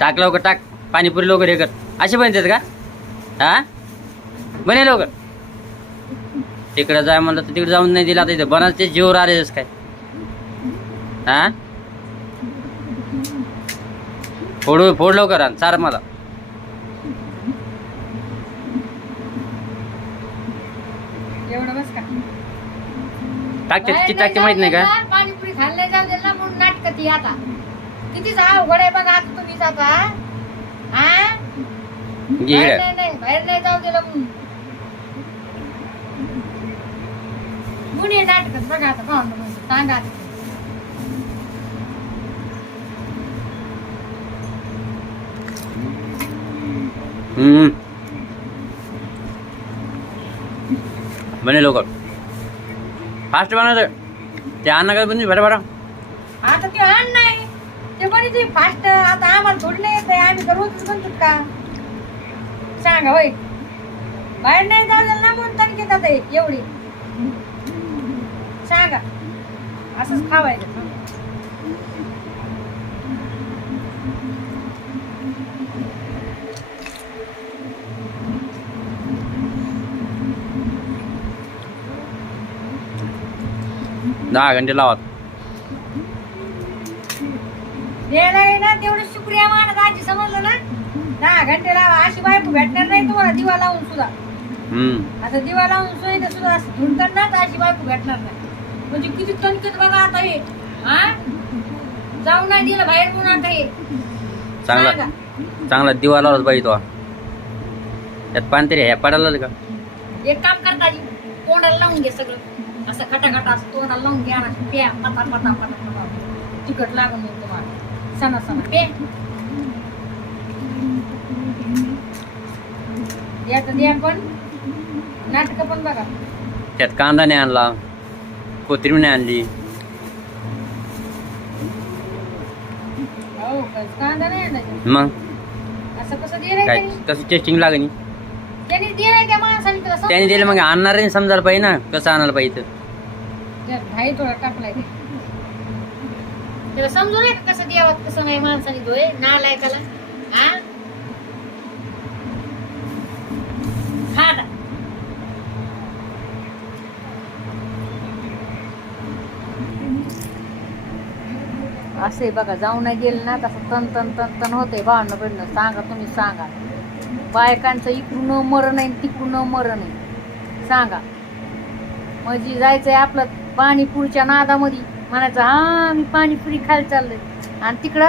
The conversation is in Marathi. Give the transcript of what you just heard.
टाक लवकर टाक. पाणीपुरी लवकर हे कर. अशी बनतात का? हा बने लवकर. तिकडे जाय म्हणलं तर तिकडे जाऊन नाही दिला. तिथे बनाचे जीवर आलेच काय? हा फोड लवकर आण चार मला. एवढं बस का? टाकते माहित नाही का? पाणीपुरी खाल्ले जाऊ दे ना म्हणून नाटक ती आता किती अवघड आहे बघा. आता तुम्ही जाता हा बाहेर नाही जाऊ दिलं म्हणून गुन्हे नाटक बघा. आता पाहून सांगा. बने लवकर फास्ट बनायचं. ते आणा काय बनवी बरं. आता ते आण नाही ते बरी फास्ट. आता आम्हाला थोडी नाही येत आहे. आम्ही तर रोजच बनतो का? सांगा होय. बाहेर नाही जाऊ दिलं ना म्हणून तरी घेतात एवढी. सांगा असंच खावायचं. दहा घंटे लावा. द्यायला ना तेवढं शुक्रिया मानत आजी समजलं ना. 10 घंटे लावा. अशी बायको भेटणार नाही तुम्हाला दिवा लावून सुद्धा. आता दिवा लावून सुद्धा असं धुंडणार ना अशी बायको भेटणार नाही. म्हणजे किती तणकत बघा आता हे. हा जाऊ नाही दिलं बाहेर म्हणून आता हे चांगला दिवा लावलाच पाहिजे तो. त्यात पाणी तरी ह्या पडायला का? एक काम करता आजी तोंडाला लावून घे सगळं. असं खटाखटा असं तोंडाला लावून घ्या ना. प्या पता पता पता पता तिखट लागून येईल तुम्हाला. सणा पे याचं द्या पण नाटक पण बघा. त्यात कांदा नाही आणला. कोथिंबीर नाही आणली. हो कांदा नाही आणायचा. मग असं कसं दिलंय काय कसं टेस्टिंग लागेल? त्यांनी दिलंय त्या माणसाने तुला त्याने दिलं मग आणणार नाही समजायला पाहिजे ना कसं आणायला पाहिजे. भाई थोडा टाकलाय त्याला समजू नये कसं द्यावं कसं नाही. माणसाने दोय ना लायकाला हा असे बघा. जाऊन नाही गेलं ना तसं तन तन तन तन होते. भांडणं बिडणं सांगा तुम्ही सांगा. बायकांचं इकडून मरण नाही तिकडून मरण नाही. सांगा म्हणजे जायचंय आपलं पाणीपुरीच्या नादामध्ये म्हणायचं हा मी पाणीपुरी खायला चाललंय आणि तिकडं